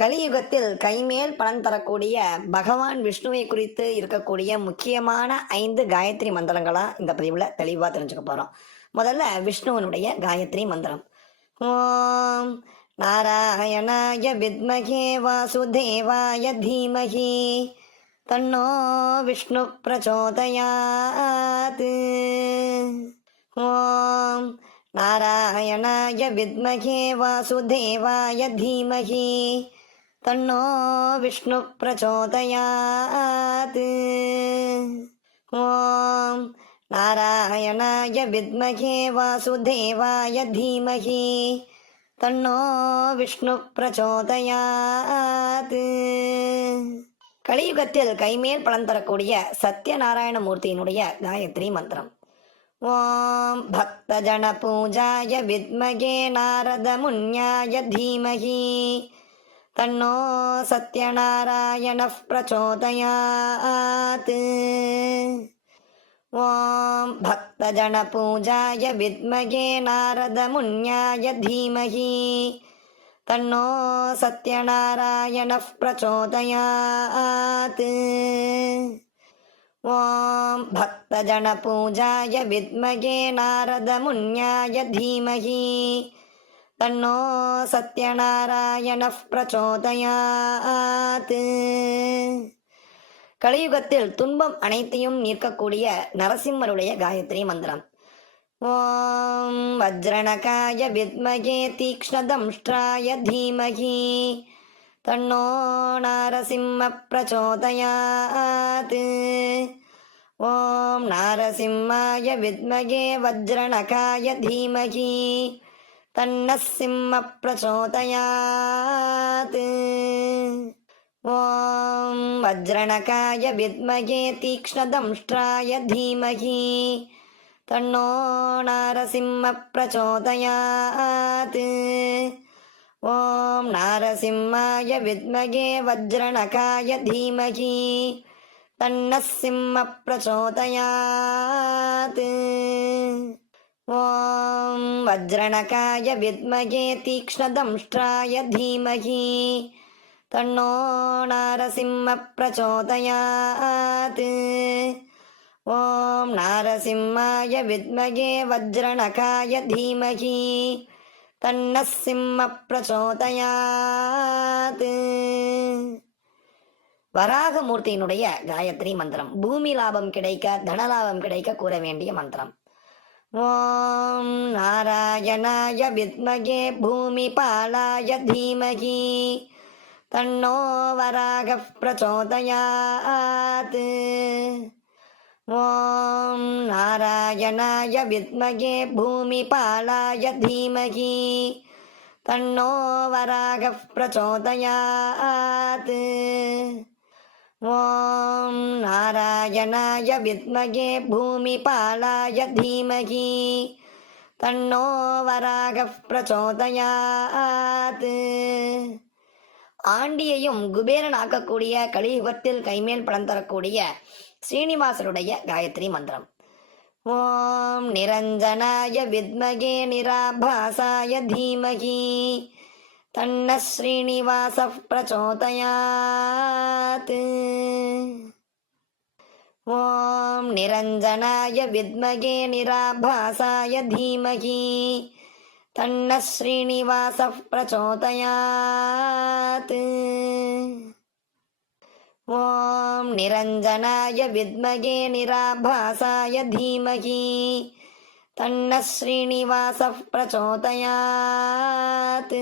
கலியுகத்தில் கைமேல் பலன் தரக்கூடிய பகவான் விஷ்ணுவை குறித்து இருக்கக்கூடிய முக்கியமான ஐந்து காயத்ரி மந்திரங்களா இந்த பதிவில் தெளிவாக தெரிஞ்சுக்க போகிறோம் முதல்ல விஷ்ணுவனுடைய காயத்ரி மந்திரம். ஓம் நாராயணாய வித்மகே வாசுதேவாய தீமகி தன்னோ விஷ்ணு பிரச்சோதயாத். ஓம் நாராயணாய வித்மகே வாசுதேவாய தீமகி தன்னோ விஷ்ணு பிரச்சோதயாத் ஓம் நாராயணாய வித்மகே வாசுதேவாய தீமகி தன்னோ விஷ்ணு பிரச்சோதயாத் கலியுகத்தில் கைமேல் பலன் தரக்கூடிய சத்யநாராயண மூர்த்தியினுடைய காயத்ரி மந்திரம். ஓம் பக்தஜன பூஜாய வித்மகே நாரத முன்யாய தீமகி தன்னோ சத்யநாராயண பிரச்சோதயாத். ஓம் பக்தஜன பூஜாய வித்மகே நாரத முன்யாய தீமகி. தன்னோ சத்யநாராயண பிரச்சோதயாத். ஓம் பக்தஜன பூஜாய வித்மகே தன்னோ சத்யநாராயண பிரச்சோதயாத் கலியுகத்தில் துன்பம் அனைத்தையும் நிற்கக்கூடிய நரசிம்மருடைய காயத்ரி மந்திரம். ஓம் வஜ்ரணகாய வித்மகே தீக்ஷ்ணதம்ஷ்டாய தீமகி। தன்னோ நாரசிம்ம பிரச்சோதயாத்। ஓம் நாரசிம்மாய வித்மகே வஜ்ரணகாய தீமகி। तन्नः सिंह प्रचोदयात् ॐ वज्रणकाय विद्महे तीक्ष्णदंष्ट्राय धीमहि। तन्नो नारसिंहप्रचोदयात्। ॐ नारसिंहाय विद्महे वज्रणकाय धीमहि। तन्नः सिंहप्रचोदयात् ॐ வஜ்ரணகாய வித்மகே தீக்ஷ்ணதம்ஷ்ட்ராய தீமகி தன்னோ நாரசிம்ம பிரச்சோதயாத் ஓம் நாரசிம்மாய வித்மகே வஜ்ரணகாய தீமகி தன்ன சிம்ம பிரச்சோதயாத் வராகமூர்த்தியினுடைய காயத்ரி மந்திரம் பூமி லாபம் கிடைக்க தனலாபம் கிடைக்க கூற வேண்டிய மந்திரம் ஓம் நாராயணாய வித்மகே பூமி பாலாய தீமகி தன்னோ வராக பிரச்சோதயாத் ஓம் நாராயணாய வித்மகே பூமி பாலாய தீமகி தன்னோ வராக பிரச்சோதயாத் ஓம் நாராயணாய வித்மகே பூமி பாலாய தீமகி. தன்னோ வராக பிரச்சோதயாத் ஆண்டியையும் குபேரன் ஆக்கக்கூடிய கலியுகத்தில் கைமேல் பலன் தரக்கூடிய ஸ்ரீனிவாசருடைய காயத்ரி மந்திரம். ஓம் நிரஞ்சனாய வித்மகே நிராபாசாய தீமகி. தன்ன ஸ்ரீனிவாச பிரச்சோதயாத் ॐ निरञ्जनाय विद्महे निराभासाय धीमहि। तन्नः श्रीनिवासः प्रचोदयात्। ॐ निरञ्जनाय विद्महे निराभासाय धीमहि। तन्नः श्रीनिवासः प्रचोदयात्।